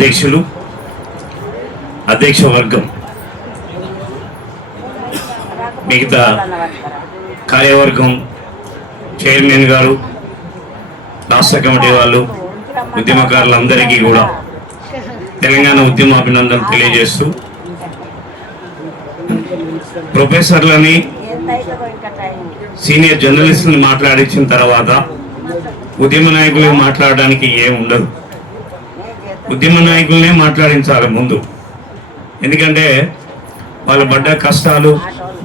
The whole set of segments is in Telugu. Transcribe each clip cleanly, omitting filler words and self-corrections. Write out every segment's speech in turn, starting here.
అధ్యక్షులు, అధ్యక్ష వర్గం, మిగతా కార్యవర్గం, చైర్మన్ గారు, రాష్ట్ర కమిటీ వాళ్ళు, ఉద్యమకారులందరికీ కూడా తెలంగాణ ఉద్యమ అభినందనలు తెలియజేస్తూ, ప్రొఫెసర్లని సీనియర్ జర్నలిస్టులను మాట్లాడించిన తర్వాత ఉద్యమ నాయకులు మాట్లాడడానికి ఏం ఉండదు. ఉద్యమ నాయకులనే మాట్లాడించాలి ముందు. ఎందుకంటే వాళ్ళు పడ్డ కష్టాలు,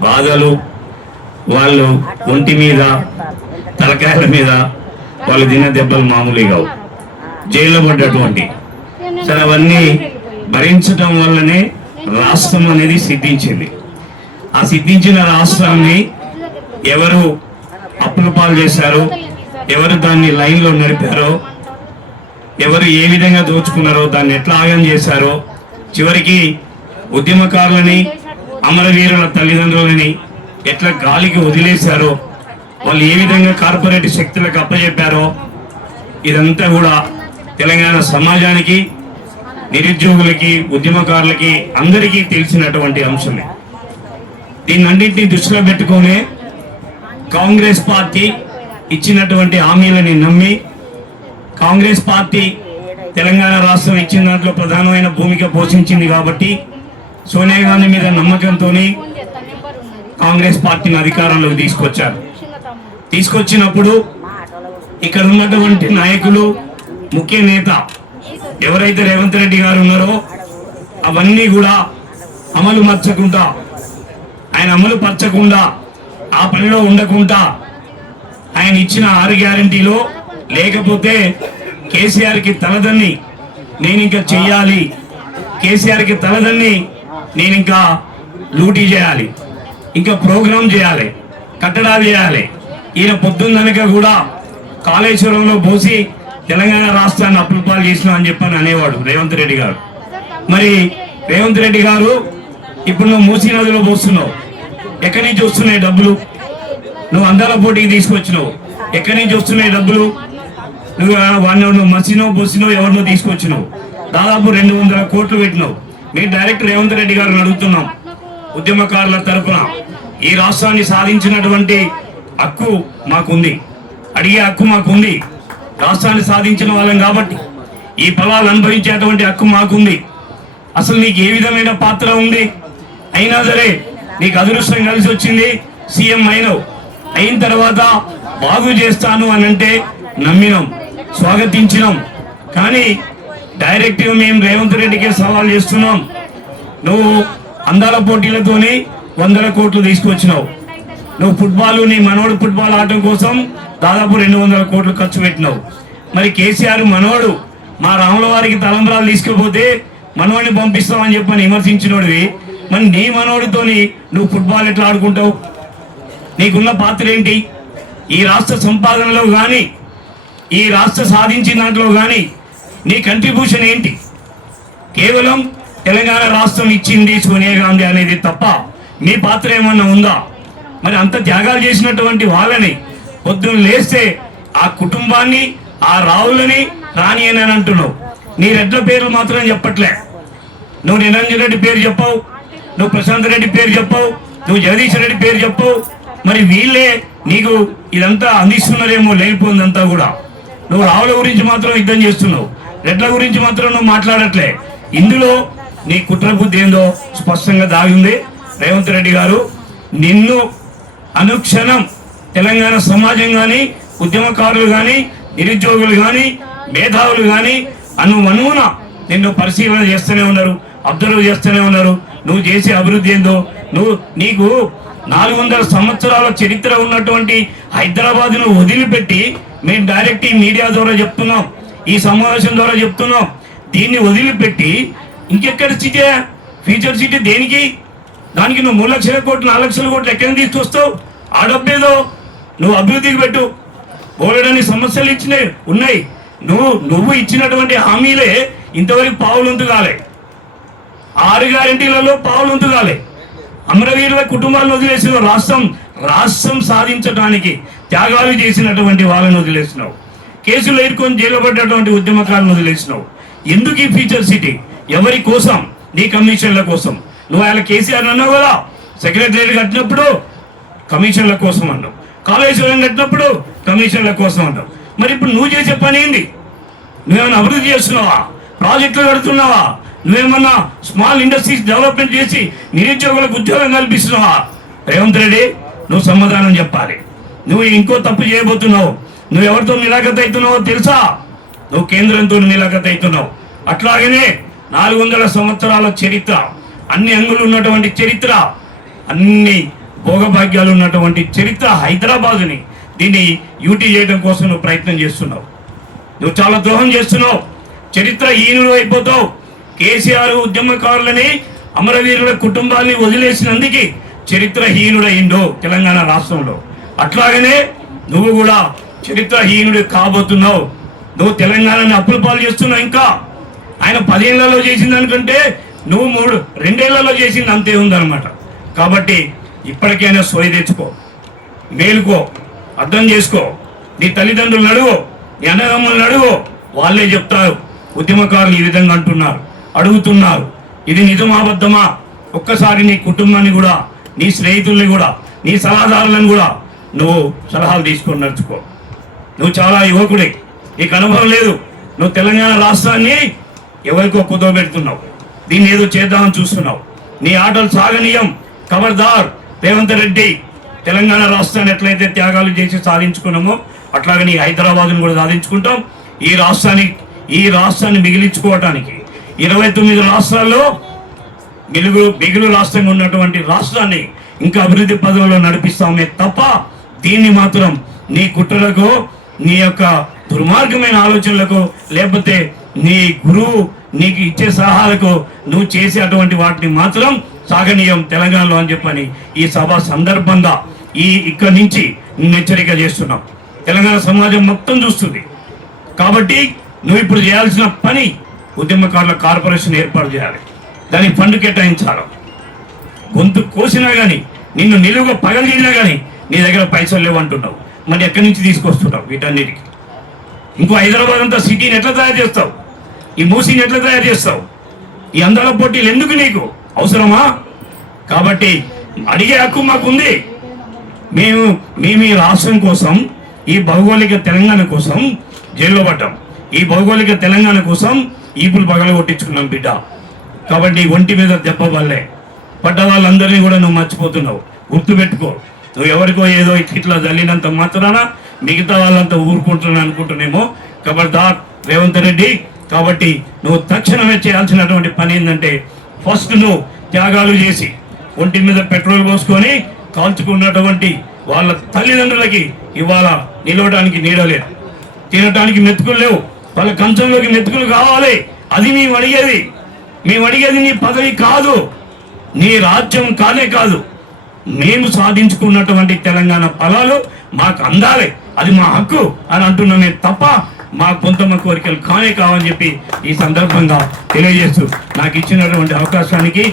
బాధలు, వాళ్ళు ఒంటి మీద, తలకాయల మీద వాళ్ళు తిన్న దెబ్బలు మామూలుగా కావు. జైల్లో పడ్డటువంటి సరే అవన్నీ భరించడం వల్లనే రాష్ట్రం అనేది సిద్ధించింది. ఆ సిద్ధించిన రాష్ట్రాన్ని ఎవరు అప్పుల పాలు చేశారో, ఎవరు దాన్ని లైన్లో నడిపారో, ఎవరు ఏ విధంగా దోచుకున్నారో, దాన్ని ఎట్లా ఆగం చేశారో, చివరికి ఉద్యమకారులని, అమరవీరుల తల్లిదండ్రులని ఎట్లా గాలికి వదిలేశారో, వాళ్ళు ఏ విధంగా కార్పొరేట్ శక్తులకు అప్పచెప్పారో, ఇదంతా కూడా తెలంగాణ సమాజానికి, నిరుద్యోగులకి, ఉద్యమకారులకి అందరికీ తెలిసినటువంటి అంశమే. దీన్నన్నింటినీ దృష్టిలో పెట్టుకొని కాంగ్రెస్ పార్టీ ఇచ్చినటువంటి హామీలని నమ్మి, కాంగ్రెస్ పార్టీ తెలంగాణ రాష్ట్రం ఇచ్చిన దాంట్లో ప్రధానమైన భూమిక పోషించింది కాబట్టి సోనియా గాంధీ మీద నమ్మకంతో కాంగ్రెస్ పార్టీని అధికారంలోకి తీసుకొచ్చారు. తీసుకొచ్చినప్పుడు ఇక్కడ ఉన్నటువంటి నాయకులు, ముఖ్య నేత ఎవరైతే రేవంత్ రెడ్డి గారు ఉన్నారో అవన్నీ కూడా అమలు మర్చకుండా, ఆయన అమలు పరచకుండా, ఆ పనిలో ఉండకుండా, ఆయన ఇచ్చిన 6 గ్యారంటీలో లేకపోతే కేసీఆర్కి తలదన్ని నేను ఇంకా చెయ్యాలి, కేసీఆర్కి తలదన్ని నేను ఇంకా లూటీ చేయాలి, ఇంకా ప్రోగ్రాం చేయాలి, కట్టడాలు చేయాలి. ఈయన పొద్దున్ననక కూడా కాళేశ్వరంలో పోసి తెలంగాణ రాష్ట్రాన్ని అప్పులపాలు చేసినా అని చెప్పని అనేవాడు రేవంత్ రెడ్డి గారు. మరి రేవంత్ రెడ్డి గారు ఇప్పుడు నువ్వు మూసీ నదిలో పోస్తున్నావు, ఎక్కడి నుంచి వస్తున్నాయి డబ్బులు? నువ్వు అందాల పోటీకి తీసుకొచ్చినావు, ఎక్కడి నుంచి వస్తున్నాయి డబ్బులు? నువ్వు మసినో బొసినో ఎవరినో తీసుకొచ్చినావు, దాదాపు 200 కోట్లు పెట్టినావు. మీరు డైరెక్ట్ రేవంత్ రెడ్డి గారిని అడుగుతున్నాం, ఉద్యమకారుల తరఫున ఈ రాష్ట్రాన్ని సాధించినటువంటి హక్కు మాకుంది, అడిగే హక్కు మాకుంది. రాష్ట్రాన్ని సాధించిన వాళ్ళం కాబట్టి ఈ ఫలాలు అనుభవించేటువంటి హక్కు మాకుంది. అసలు నీకు ఏ విధమైన పాత్ర ఉంది? అయినా సరే నీకు అదృష్టం కలిసి వచ్చింది, సీఎం అయినావు. అయిన తర్వాత బాగు చేస్తాను అని అంటే నమ్మినాం, స్వాగతించినాం. కానీ డైరెక్ట్గా మేము రేవంత్ రెడ్డికి సవాల్ చేస్తున్నాం. నువ్వు అందాల పోటీలతోని 100 కోట్లు తీసుకొచ్చినావు. నువ్వు ఫుట్బాల్, నీ మనోడు ఫుట్బాల్ ఆడటం కోసం దాదాపు 200 కోట్లు ఖర్చు పెట్టినావు. మరి కేసీఆర్ మనోడు మా రాముల వారికి తలంబ్రాలు తీసుకుపోతే మనోడిని పంపిస్తామని చెప్పని విమర్శించినోడివి. మరి నీ మనోడితోని నువ్వు ఫుట్బాల్ ఎట్లా ఆడుకుంటావు? నీకున్న పాత్ర ఏంటి? ఈ రాష్ట్ర సంపాదనలో కానీ, ఈ రాష్ట్ర సాధించిన దాంట్లో కానీ నీ కంట్రిబ్యూషన్ ఏంటి? కేవలం తెలంగాణ రాష్ట్రం ఇచ్చింది సోనియా గాంధీ అనేది తప్ప మీ పాత్ర ఏమన్నా ఉందా? మరి అంత త్యాగాలు చేసినటువంటి వాళ్ళని పొద్దున్న లేస్తే ఆ కుటుంబాన్ని, ఆ రావులని రాని అని అంటున్నావు. నీ రెడ్ల పేర్లు మాత్రం చెప్పట్లే. నువ్వు నిరంజన్ రెడ్డి పేరు చెప్పావు, నువ్వు ప్రశాంత్ రెడ్డి పేరు చెప్పావు, నువ్వు జగదీష్ రెడ్డి పేరు చెప్పావు. మరి వీళ్ళే నీకు ఇదంతా అందిస్తున్నారేమో లేనిపోయిందంతా కూడా. నువ్వు రావుల గురించి మాత్రం యుద్ధం చేస్తున్నావు, రెడ్ల గురించి మాత్రం నువ్వు మాట్లాడట్లే. ఇందులో నీ కుట్ర బుద్ధి ఏందో స్పష్టంగా దాగింది. రేవంత్ రెడ్డి గారు, నిన్ను అనుక్షణం తెలంగాణ సమాజం కానీ, ఉద్యమకారులు కానీ, నిరుద్యోగులు కానీ, మేధావులు కానీ అనువున నిన్ను పరిశీలన చేస్తూనే ఉన్నారు, అబ్జర్వ్ చేస్తూనే ఉన్నారు. నువ్వు చేసే అభివృద్ధి ఏందో, నీకు 400 సంవత్సరాల చరిత్ర ఉన్నటువంటి హైదరాబాద్ను వదిలిపెట్టి మేము డైరెక్ట్ ఈ మీడియా ద్వారా చెప్తున్నాం, ఈ సమావేశం ద్వారా చెప్తున్నాం, దీన్ని వదిలిపెట్టి ఇంకెక్కడ సిటీ, ఫ్యూచర్ సిటీ దేనికి? దానికి నువ్వు 3 లక్షల కోట్లు, 4 లక్షల కోట్లు ఎక్కడికి తీసుకొస్తావు? ఆ డబ్బేదో నువ్వు అభివృద్ధికి పెట్టు. బోలెడని సమస్యలు ఉన్నాయి. నువ్వు ఇచ్చినటువంటి హామీలే ఇంతవరకు పావులంతు కాలే. 6 గ్యారెంటీలలో పావులంతు కాలే. అమరవీరుల కుటుంబాలను వదిలేసిన రాష్ట్రం సాధించడానికి త్యాగాలు చేసినటువంటి వాళ్ళని వదిలేసినావు. కేసులు ఎదుర్కొని జైలు పడ్డటువంటి ఉద్యమకాలను వదిలేసినావు. ఎందుకు ఈ ఫ్యూచర్ సిటీ? ఎవరి కోసం? నీ కమిషన్ల కోసం. నువ్వు ఆయన కేసీఆర్ అన్నావు కదా, సెక్రటరీ కట్టినప్పుడు కమిషన్ల కోసం అన్నావు, కాళేశ్వరం కట్టినప్పుడు కమిషన్ల కోసం అన్నావు. మరి ఇప్పుడు నువ్వు చేసే పని ఏంది? నువ్వేమన్నా అభివృద్ధి చేస్తున్నావా? ప్రాజెక్టులు కడుతున్నావా? నువ్వేమన్నా స్మాల్ ఇండస్ట్రీస్ డెవలప్మెంట్ చేసి నిరుద్యోగులకు ఉద్యోగం కల్పిస్తున్నావా? రేవంత్ రెడ్డి, నువ్వు సమాధానం చెప్పాలి. నువ్వు ఇంకో తప్పు చేయబోతున్నావు. నువ్వు ఎవరితో నిలాఖత్ అవుతున్నావో తెలుసా? నువ్వు కేంద్రంతో నిలాఖత్ అవుతున్నావు. అట్లాగనే 400 సంవత్సరాల చరిత్ర, అన్ని అంగులు ఉన్నటువంటి చరిత్ర, అన్ని భోగభాగ్యాలు ఉన్నటువంటి చరిత్ర హైదరాబాదుని దీన్ని యూటీ చేయడం కోసం నువ్వు ప్రయత్నం చేస్తున్నావు. నువ్వు చాలా ద్రోహం చేస్తున్నావు. చరిత్ర హీనుడు అయిపోతావు. కేసీఆర్ ఉద్యమకారులని, అమరవీరుల కుటుంబాన్ని వదిలేసినందుకు చరిత్రహీనుడయిండు తెలంగాణ రాష్ట్రంలో. అట్లాగనే నువ్వు కూడా చరిత్రహీనుడు కాబోతున్నావు. నువ్వు తెలంగాణని అప్పుల పాలు చేస్తున్నావు. ఇంకా ఆయన 10 ఏళ్లలో చేసిన దానికంటే నువ్వు 2 ఏళ్లలో చేసింది అంతే ఉందన్నమాట. కాబట్టి ఇప్పటికైనా సోయి తెచ్చుకో, మేలుకో, అర్థం చేసుకో. నీ తల్లిదండ్రులను అడుగు, నీ అన్నదమ్ములను అడుగు, వాళ్ళే చెప్తారు. ఉద్యమకారులు ఈ విధంగా అంటున్నారు, అడుగుతున్నారు. ఇది నిజమా అబద్ధమా? ఒక్కసారి నీ కుటుంబాన్ని కూడా, నీ స్నేహితుల్ని కూడా, నీ సలహాదారులను కూడా నువ్వు సలహాలు తీసుకొని నడుచుకో. నువ్వు చాలా యువకుడే, నీకు అనుభవం లేదు. నువ్వు తెలంగాణ రాష్ట్రాన్ని ఎవరికో కుదవబెడుతున్నావు, దీన్ని ఏదో చేద్దామని చూస్తున్నావు. నీ ఆటలు సాగనీయం. ఖబర్దార్ రేవంత్ రెడ్డి. తెలంగాణ రాష్ట్రాన్ని ఎట్లయితే త్యాగాలు చేసి సాధించుకున్నామో అట్లాగే నీ హైదరాబాద్ను కూడా సాధించుకుంటాం. ఈ రాష్ట్రాన్ని మిగిలించుకోవటానికి 29 రాష్ట్రాల్లో మిగులు రాష్ట్రంగా ఉన్నటువంటి రాష్ట్రాన్ని ఇంకా అభివృద్ధి పదంలో నడిపిస్తామే తప్ప దీన్ని మాత్రం నీ కుట్రలకు, నీ యొక్క దుర్మార్గమైన ఆలోచనలకు, లేకపోతే నీ గురువు నీకు ఇచ్చే సలహాలకు నువ్వు చేసే అటువంటి వాటిని మాత్రం సాగనీయం తెలంగాణలో అని చెప్పని ఈ సభ సందర్భంగా ఇక్కడి నుంచి హెచ్చరిక చేస్తున్నాం. తెలంగాణ సమాజం మొత్తం చూస్తుంది. కాబట్టి నువ్వు ఇప్పుడు చేయాల్సిన పని ఉద్యమకారుల కార్పొరేషన్ ఏర్పాటు చేయాలి. దానికి ఫండ్ కేటాయించాలి. గొంతు కోసినా కానీ, నిన్ను నిలువుగా పగలిగినా కానీ నీ దగ్గర పైసలు లేవంటున్నావు. మరి ఎక్కడి నుంచి తీసుకొస్తున్నావు వీటన్నిటికి? ఇంకో హైదరాబాద్ అంతా సిటీని ఎట్లా తయారు చేస్తావు? ఈ మూసీని ఎట్లా తయారు చేస్తావు? ఈ అందాల పోటీలు ఎందుకు నీకు అవసరమా? కాబట్టి అడిగే హక్కు మాకుంది. మేము ఈ రాష్ట్రం కోసం, ఈ భౌగోళిక తెలంగాణ కోసం జైల్లో పడ్డాం. ఈ భౌగోళిక తెలంగాణ కోసం ఈపులు పగల కొట్టించుకున్నాం బిడ్డ. కాబట్టి ఒంటి మీద దెబ్బ వల్లే పడ్డ వాళ్ళందరినీ కూడా నువ్వు మర్చిపోతున్నావు. గుర్తుపెట్టుకో. నువ్వు ఎవరికో ఏదో ఇట్లా జల్లినంత మాత్రాన మిగతా వాళ్ళంతా ఊరుకుంటున్నా అనుకుంటున్నామో. ఖబర్దార్ రేవంత్ రెడ్డి. కాబట్టి నువ్వు తక్షణమే చేయాల్సినటువంటి పని ఏంటంటే, ఫస్ట్ నువ్వు త్యాగాలు చేసి ఒంటి మీద పెట్రోల్ పోసుకొని కాల్చుకున్నటువంటి వాళ్ళ తల్లిదండ్రులకి ఇవాళ నిలవడానికి నీడలేదు, తినడానికి మెతుకులు లేవు, వాళ్ళ కంచంలోకి మెతుకులు కావాలి. అది మేము అడిగేది. నీ పదవి కాదు, నీ రాజ్యం కానే కాదు. మేము సాధించుకున్నటువంటి తెలంగాణ ఫలాలు మాకు అందాలి, అది మా హక్కు అని అంటున్నామే తప్ప మా కొంతమ కోరికలు కానే కావని చెప్పి ఈ సందర్భంగా తెలియజేస్తూ నాకు ఇచ్చినటువంటి అవకాశానికి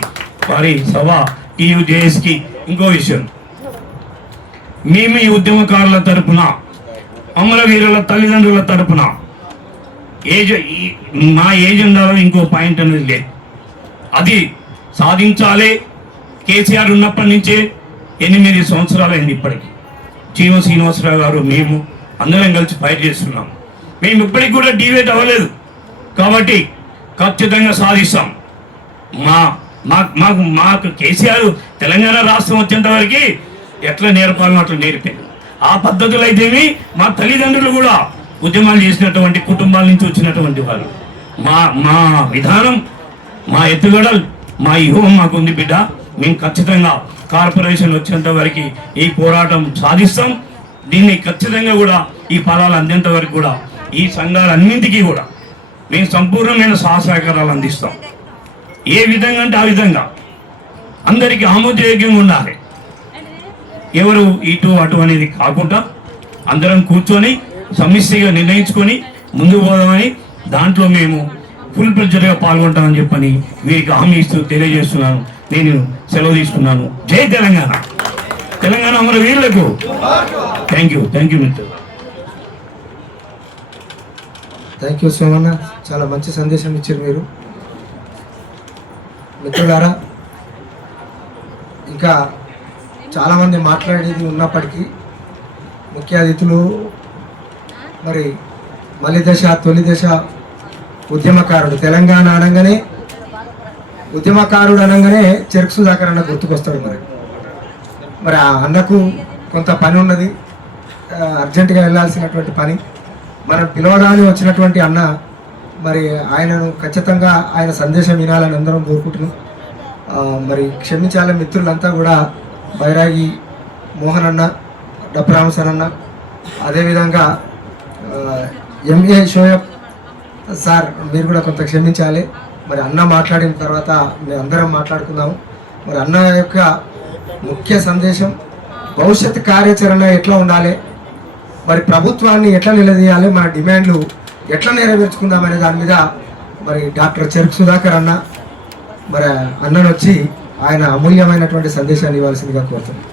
వారి సభ టీయూజేఎస్కి ఇంకో విషయం, మేము ఈ ఉద్యమకారుల తరపున, అమరవీరుల తల్లిదండ్రుల తరపున మా ఏజెండాలో ఇంకో పాయింట్ అనేది లేదు. అది సాధించాలి. కేసీఆర్ ఉన్నప్పటి నుంచే 8 సంవత్సరాలు అయింది. ఇప్పటికి జీవ శ్రీనివాసరావు గారు, మేము అందరం కలిసి ఫైట్ చేస్తున్నాం. మేము ఇప్పటికి కూడా డివేట్ అవ్వలేదు. కాబట్టి ఖచ్చితంగా సాధిస్తాం. మాకు కేసీఆర్ తెలంగాణ రాష్ట్రం వచ్చేంత వరకు ఎట్లా నేర్పాలో అట్లా నేర్పారు. ఆ పద్ధతులు అయితేమి మా తల్లిదండ్రులు కూడా ఉద్యమాలు చేసినటువంటి కుటుంబాల నుంచి వచ్చినటువంటి వాళ్ళు. మా విధానం, మా ఎత్తుగడలు, మా యువం మాకుంది బిడ్డ. మేము ఖచ్చితంగా కార్పొరేషన్ వచ్చేంత వరకు ఈ పోరాటం సాధిస్తాం. దీన్ని ఖచ్చితంగా కూడా ఈ ఫలాలు అందేంత వరకు కూడా ఈ సంఘాలన్నింటికీ కూడా మేము సంపూర్ణమైన సహకారాలు అందిస్తాం. ఏ విధంగా అంటే ఆ విధంగా అందరికీ ఆమోదయోగ్యంగా ఉండాలి. ఎవరు ఇటు అటు అనేది కాకుండా అందరం కూర్చొని సమస్యగా నిర్ణయించుకొని ముందుకు పోదామని, దాంట్లో మేము ఫుల్ ప్రెజర్గా పాల్గొంటామని చెప్పని వీరికి హామీ ఇస్తూ తెలియజేస్తున్నాను. నేను సెలవు తీసుకున్నాను. జై తెలంగాణ. తెలంగాణ అమర వీరులకు థ్యాంక్ యూ మిత్రులు. థ్యాంక్ యూ సోమన్న, చాలా మంచి సందేశం ఇచ్చారు మీరు. మిత్రులారా, ఇంకా చాలామంది మాట్లాడేది ఉన్నప్పటికీ ముఖ్య అతిథులు మరి మలి దశ తొలి దశ ఉద్యమకారుడు, తెలంగాణ అనగానే ఉద్యమకారుడు అనగానే చెరుకు సుధాకర్ అన్న గుర్తుకొస్తాడు. మరి ఆ అన్నకు కొంత పని ఉన్నది, అర్జెంటుగా వెళ్ళాల్సినటువంటి పని. మనం పిలవగానే వచ్చినటువంటి అన్న, మరి ఆయనను ఖచ్చితంగా ఆయన సందేశం వినాలని అందరం కోరుకుంటున్నాం. మరి క్షమించాలి మిత్రులంతా కూడా, బైరాగి మోహన్ అన్న, డబ్బరామసన్ అన్న, అదేవిధంగా ఎంఏ షోయబ్ సార్, మీరు కూడా కొంత క్షమించాలి. మరి అన్న మాట్లాడిన తర్వాత మేము అందరం మాట్లాడుకుందాము. మరి అన్న యొక్క ముఖ్య సందేశం భవిష్యత్ కార్యాచరణ ఎట్లా ఉండాలి, మరి ప్రభుత్వాన్ని ఎట్లా నిలదీయాలి, మన డిమాండ్లు ఎట్లా నెరవేర్చుకుందామనే దాని మీద మరి డాక్టర్ చెరుకు సుధాకర్ అన్న మరి అన్నను వచ్చి ఆయన అమూల్యమైనటువంటి సందేశాన్ని ఇవ్వాల్సిందిగా కోరుతున్నాను.